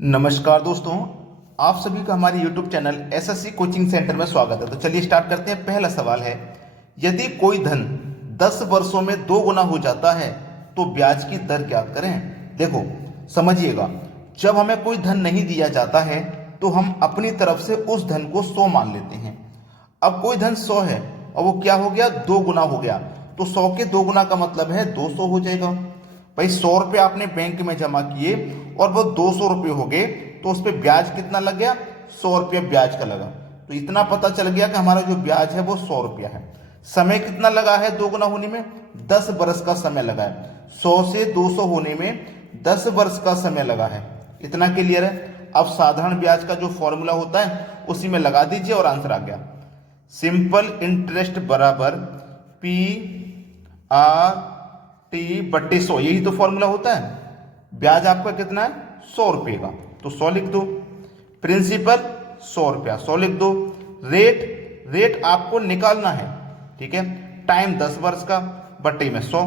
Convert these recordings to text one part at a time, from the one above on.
नमस्कार दोस्तों, आप सभी का हमारे YouTube channel SSC coaching centre में स्वागत है। तो चलिए स्टार्ट करते हैं। पहला सवाल है, यदि कोई धन 10 वर्षों में 2 गुना हो जाता है तो ब्याज की दर ज्ञात करें। देखो समझिएगा, जब हमें कोई धन नहीं दिया जाता है तो हम अपनी तरफ से उस धन को 100 मान लेते हैं। अब कोई धन 100 है और वो क्या हो गया, 2 गुना हो गया, तो 100 के 2 गुना का मतलब है 200 हो जाएगा। भाई 100 रुपये आपने बैंक में जमा किए और वो 200 रुपये हो गए, तो उस पर ब्याज कितना लग गया, 100 रुपये ब्याज का लगा। तो इतना पता चल गया कि हमारा जो ब्याज है वो 100 रुपया है। समय कितना लगा है 2 गुना होने में, 10 वर्ष का समय लगा है। 100 से 200 होने में 10 वर्ष का समय लगा है। इतना क्लियर है। अब साधारण ब्याज का जो फॉर्मूला होता है उसी में लगा दीजिए और आंसर आ गया। सिंपल इंटरेस्ट बराबर पी आर टी बट्टे 100, यही तो फॉर्मूला होता है। ब्याज आपका कितना है, 100 रुपये का, तो 100 लिख दो। प्रिंसिपल 100 रुपया, 100 लिख दो। रेट आपको निकालना है, ठीक है। टाइम 10 वर्ष का, बट्टे में 100।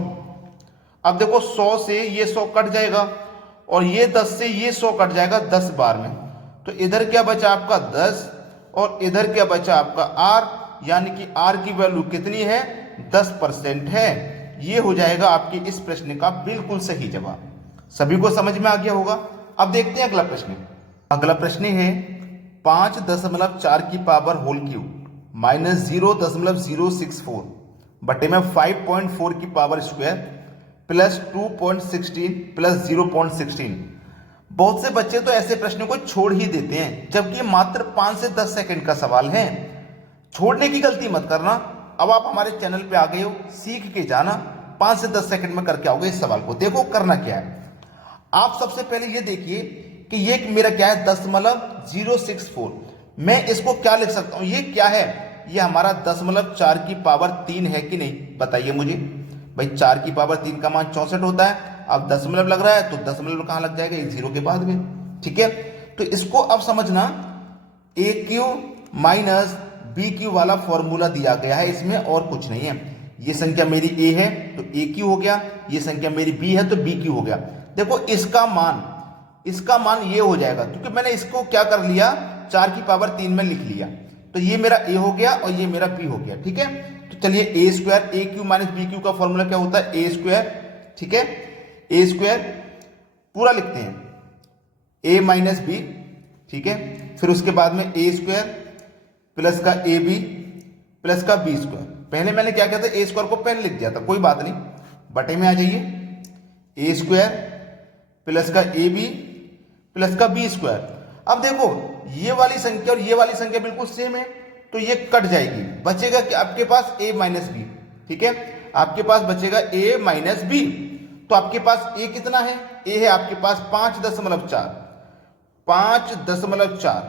अब देखो 100 से ये 100 कट जाएगा और ये 10 से ये 100 कट जाएगा 10 बार में। तो इधर क्या बचा आपका 10 और इधर क्या बचा आपका आर, यानी कि आर की वैल्यू कितनी है, 10% है। ये हो जाएगा आपके इस प्रश्न का बिल्कुल सही जवाब। सभी को समझ में आ गया होगा। अब देखते हैं अगला प्रश्न। अगला प्रश्न है 5.4 की पावर होल क्यूब माइनस 0.064 बटे में 5.4 की पावर स्क्वायर प्लस 2.16 प्लस 0.16। बहुत से बच्चे तो ऐसे प्रश्नों को छोड़ ही देते हैं, जबकि मात्र 5 से 10 सेकंड का सवाल है। छोड़ने की गलती मत करना। अब आप हमारे चैनल पे आ गए हो, सीख के जाना। 5 से 10 सेकंड में करके आओगे इस सवाल को। देखो करना क्या है, आप सबसे पहले ये देखिए कि ये मेरा क्या है 10.064। मैं इसको क्या लिख सकता हूं, ये क्या है, ये हमारा 10.4 की पावर 3 है कि नहीं, बताइए मुझे। भाई 4 की पावर 3 का मान 64 होता है। अब दशमलव लग रहा है तो दशमलव कहां लग जाएगा, एक जीरो के बाद में, ठीक है। तो इसको अब समझना, ए क्यू माइनस बी क्यू वाला फॉर्मूला दिया गया है, इसमें और कुछ नहीं है। ये संख्या मेरी ए है तो ए क्यू हो गया, ये संख्या मेरी बी है तो बी क्यू हो गया। देखो इसका मान ये हो जाएगा, क्योंकि मैंने इसको क्या कर लिया, 4 की पावर 3 में लिख लिया। तो ये मेरा ए हो गया और ये मेरा बी हो गया, ठीक है। तो चलिए ए स्क्वायर, ए क्यू माइनस बी क्यू का फॉर्मूला क्या होता है, ए स्क्वायर, ठीक है। ए स्क्वायर पूरा लिखते हैं, ए माइनस बी, ठीक है। फिर उसके बाद में ए स्क्वायर प्लस का ए बी प्लस का बी स्क्वायर। पहले मैंने क्या किया था, ए स्क्वायर को पहले लिख दिया था, कोई बात नहीं। बटे में आ जाइए, ए स्क्वायर प्लस का ए बी प्लस का बी स्क्वायर। अब देखो ये वाली संख्या और ये वाली संख्या बिल्कुल सेम है, तो ये कट जाएगी। बचेगा कि आपके पास ए माइनस बी, ठीक है। आपके पास बचेगा ए माइनस बी। तो आपके पास ए कितना है, ए है आपके पास 5.4,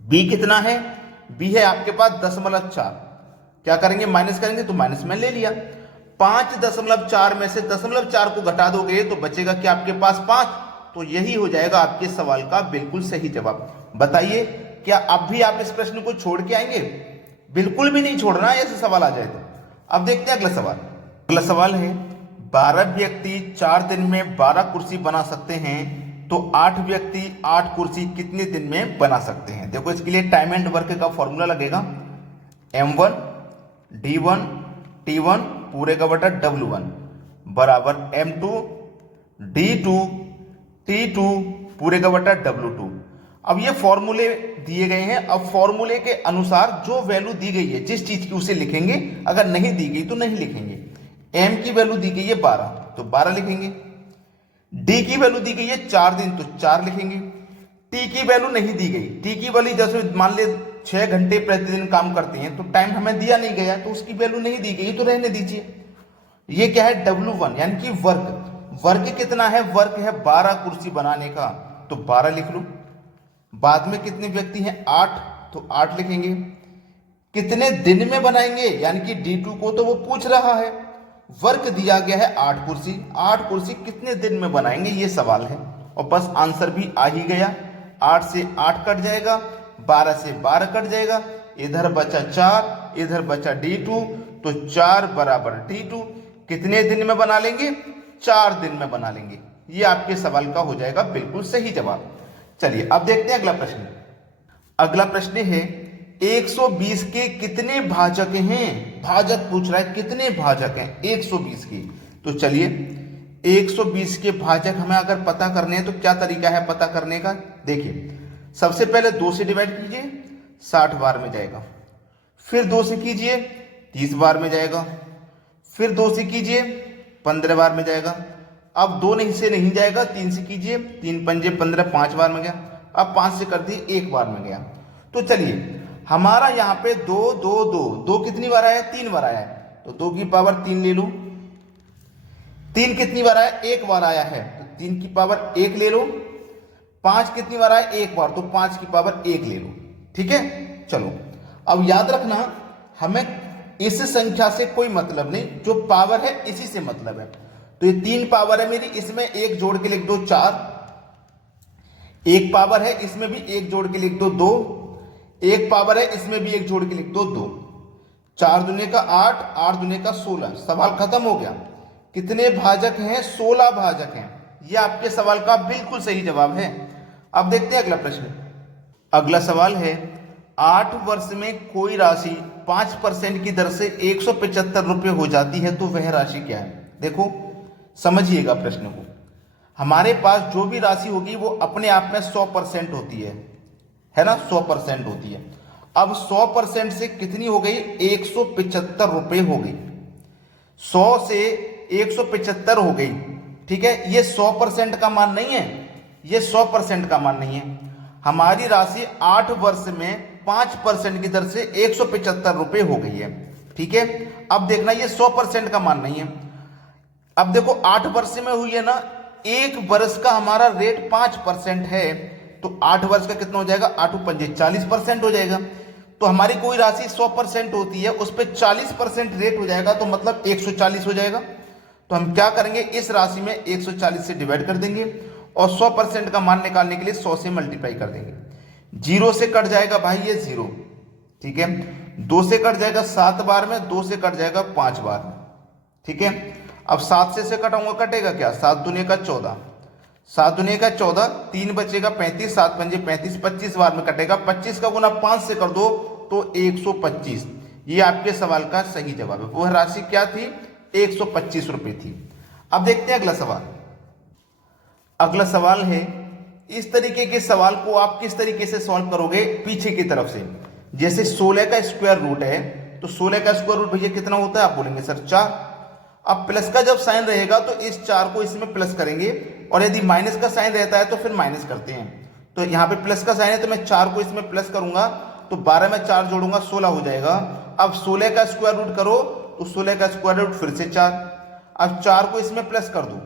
बी कितना है, बी है आपके पास 10.4। क्या करेंगे, माइनस करेंगे, तो माइनस में ले लिया। 5.4 में से 0.4 को घटा दोगे तो बचेगा कि आपके पास 5। तो यही हो जाएगा आपके सवाल का बिल्कुल सही जवाब। बताइए क्या अब भी आप इस प्रश्न को छोड़ के आएंगे, बिल्कुल भी नहीं छोड़ना है ऐसे सवाल आ जाए तो। अब देखते हैं अगला सवाल। अगला सवाल है 12 व्यक्ति 4 दिन में 12 कुर्सी बना सकते हैं, तो 8 व्यक्ति 8 कुर्सी कितने दिन में बना सकते हैं। देखो इसके लिए टाइम एंड वर्क का फॉर्मूला लगेगा, M1 D1 T1 पूरे का बटा W1 बराबर M2 D2 T2 पूरे का बटा W2। अब ये फॉर्मूले दिए गए हैं। अब फॉर्मूले के अनुसार जो वैल्यू दी गई है जिस चीज की, उसे लिखेंगे। अगर नहीं दी गई तो नहीं लिखेंगे। M की वैल्यू दी गई है 12, तो 12 लिखेंगे। D की वैल्यू दी गई है 4 दिन, तो 4 लिखेंगे। T की वैल्यू नहीं दी गई, T की वैल्यू जैसे मान ले 6 घंटे प्रतिदिन काम करते हैं, तो टाइम हमें दिया नहीं गया, तो उसकी वैल्यू नहीं दी गई, तो रहने दीजिए। ये क्या है W1 यानी कि वर्क कितना है, वर्क है 12 कुर्सी बनाने का, तो 12 लिख लो। बाद में कितने व्यक्ति हैं, 8, तो 8 लिखेंगे। कितने दिन में बनाएंगे, यानी कि D2 को तो वो पूछ रहा है, वर्क दिया गया है 8 कुर्सी, 8 कुर्सी कितने दिन में बनाएंगे ये सवाल है। और बस आंसर भी आ ही गया। 8 से 8 कट जाएगा, 12 से 12 कट जाएगा, इधर बचा 4, इधर बचा D2, तो 4 बराबर D2 कितने दिन में बना लेंगे, 4 दिन में बना लेंगे। ये आपके सवाल का हो जाएगा बिल्कुल सही जवाब। चलिए अब देखते हैं अगला प्रश्न। अगला प्रश्न है 120 के कितने भाजक हैं। भाजक पूछ रहा है कितने भाजक हैं 120 के। तो चलिए 120 के भाजक हमें अगर पता करने हैं तो क्या तरीका है पता करने का। देखिए सबसे पहले 2 से डिवाइड कीजिए 60 बार में जाएगा, फिर 2 से कीजिए 30 बार में जाएगा, फिर 2 से कीजिए 15 बार में जाएगा। अब 2 से नहीं जाएगा, 3 से कीजिए, 3 पंजे 15, 5 बार में गया। अब 5 से कर दिए 1 बार में गया। तो चलिए हमारा यहाँ पे 2 2 2 2 कितनी बार आया 3 बार आया है, तो 2 की पावर 3 ले लो। 3 कितनी बार आया 1 बार आया है, तो 3 की पावर 1 ले लो। 5 कितनी बार आया 1 बार, तो 5 की पावर 1 ले लो। ठीक है, चलो अब याद रखना हमें इस संख्या से कोई मतलब नहीं, जो पावर है इसी से मतलब है। तो ये 3 पावर है मेरी, इसमें 1 जोड़ के लिख दो 4। 1 पावर है इसमें भी 1 जोड़ के लिख दो 2। 1 पावर है इसमें भी 1 जोड़ के लिख दो 2। 4 दूने का 8, 8 दूने का 16। सवाल खत्म हो गया। कितने भाजक हैं 16 भाजक हैं। यह आपके सवाल का बिल्कुल सही जवाब है। अब देखते हैं अगला प्रश्न। अगला सवाल है 8 वर्ष में कोई राशि 5% की दर से 175 रुपये हो जाती है, तो वह राशि क्या है। देखो समझिएगा प्रश्न को। हमारे पास जो भी राशि होगी वो अपने आप में 100% होती है ना, 100% होती है। अब 100% से कितनी हो गई 175 रुपये हो गई। 100 से 175 हो गई। ठीक है, ये 100% का मान नहीं है, ये 100% का मान नहीं है। हमारी राशि 8 वर्ष में 5% की दर से 175 रुपये हो गई है। ठीक है, अब देखना ये 100% का मान नहीं है। अब देखो 8 वर्ष में हुई है ना, 1 वर्ष का हमारा रेट 5% है, तो 8 वर्ष का कितना हो जाएगा 8 पंजे 40% हो जाएगा। तो हमारी कोई राशि 100% होती है, उस पर 40% रेट हो जाएगा, तो मतलब 140 हो जाएगा। तो हम क्या करेंगे, इस राशि में 140 से डिवाइड कर देंगे और 100% का मान निकालने के लिए 100 से मल्टीप्लाई कर देंगे। 0 से कट जाएगा भाई ये 0। ठीक है, 2 से कट जाएगा 7 बार में, 2 से कट जाएगा 5 बार में। ठीक है, अब 7 से कटाऊंगा, कटेगा क्या 7 दूने का 14, 7 दूने का 14, 3 बचेगा 35, 7 पंजे 35, 25 बार में कटेगा। 25 का गुना 5 से कर दो तो 125। ये आपके सवाल का सही जवाब है। वह राशि क्या थी 125 रुपये थी। अब देखते हैं अगला सवाल। अगला सवाल है इस तरीके के सवाल को आप किस तरीके से सॉल्व करोगे पीछे की तरफ से। जैसे 16 का स्क्वायर रूट है, तो 16 का स्क्वायर रूट भैया कितना होता है, आप बोलेंगे सर 4। अब प्लस का जब साइन रहेगा तो इस 4 को इसमें प्लस करेंगे, और यदि माइनस का साइन रहता है तो फिर माइनस करते हैं। तो यहाँ पे प्लस का साइन है तो मैं 4 को इसमें प्लस करूंगा, तो 12 में 4 जोड़ूंगा 16 हो जाएगा। अब 16 का स्क्वायर रूट करो तो 16 का स्क्वायर रूट फिर से 4। अब 4 को इसमें प्लस कर दो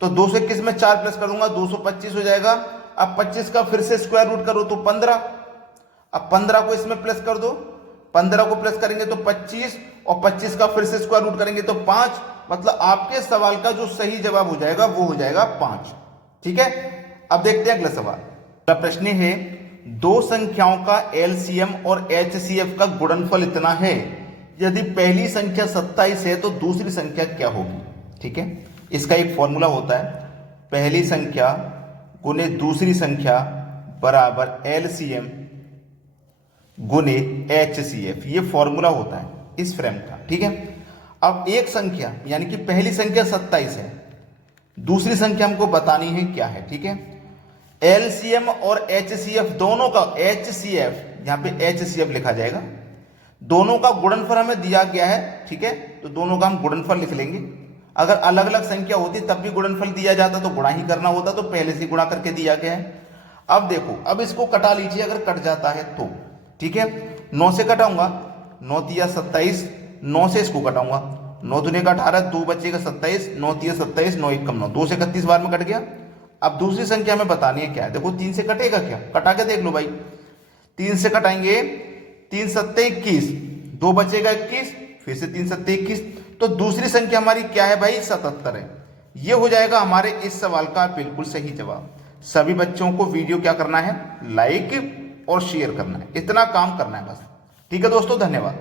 तो 2 से किस में 4 प्लस कर दूंगा 225 हो जाएगा। अब 25 का फिर से स्क्वायर रूट करो तो 15। अब 15 को इसमें प्लस कर दो, 15 को प्लस करेंगे तो 25, और 25 का फिर से स्क्वायर रूट करेंगे तो 5। मतलब आपके सवाल का जो सही जवाब हो जाएगा वो हो जाएगा 5। ठीक है, अब देखते हैं अगला सवाल। अगला प्रश्न है 2 संख्याओं का एलसीएम और एचसीएफ का गुणनफल इतना है, यदि पहली संख्या 27 है तो दूसरी संख्या क्या होगी। ठीक है, इसका एक फॉर्मूला होता है, पहली संख्या गुने दूसरी संख्या बराबर एलसीएम गुने एचसीएफ। ये फॉर्मूला होता है इस फ्रेम का। ठीक है, अब एक संख्या यानी कि पहली संख्या 27 है, दूसरी संख्या हमको बतानी है क्या है। ठीक है, एलसीएम और एचसीएफ दोनों का, एचसीएफ यहां पे एचसीएफ लिखा जाएगा, दोनों का गुणनफल हमें दिया गया है। ठीक है, तो दोनों का हम गुणनफल लिख लेंगे। अगर अलग अलग संख्या होती तब भी गुणनफल दिया जाता तो गुणा ही करना होता, तो पहले से गुणा करके दिया गया है। अब देखो, अब इसको कटा लीजिए अगर कट जाता है तो। ठीक है, 9 से कटाऊंगा, 9 तिया 27, 9 से इसको कटाऊंगा, 9 दूने का 18, 2 बचेगा 27, 9 तिया 27, 9 1 कम 9, 2 से 31 बार में कट गया। अब दूसरी संख्या में बतानी है क्या है। देखो 3 से कटेगा क्या, कटा के देख लो भाई। 3 से कटाएंगे, 3 सत्ते 21, 2 बचेगा 21, फिर से 3 सत्ते 21, तो दूसरी संख्या हमारी क्या है भाई 77 है। ये हो जाएगा हमारे इस सवाल का बिल्कुल सही जवाब। सभी बच्चों को वीडियो क्या करना है, लाइक और शेयर करना है, इतना काम करना है बस। ठीक है दोस्तों, धन्यवाद।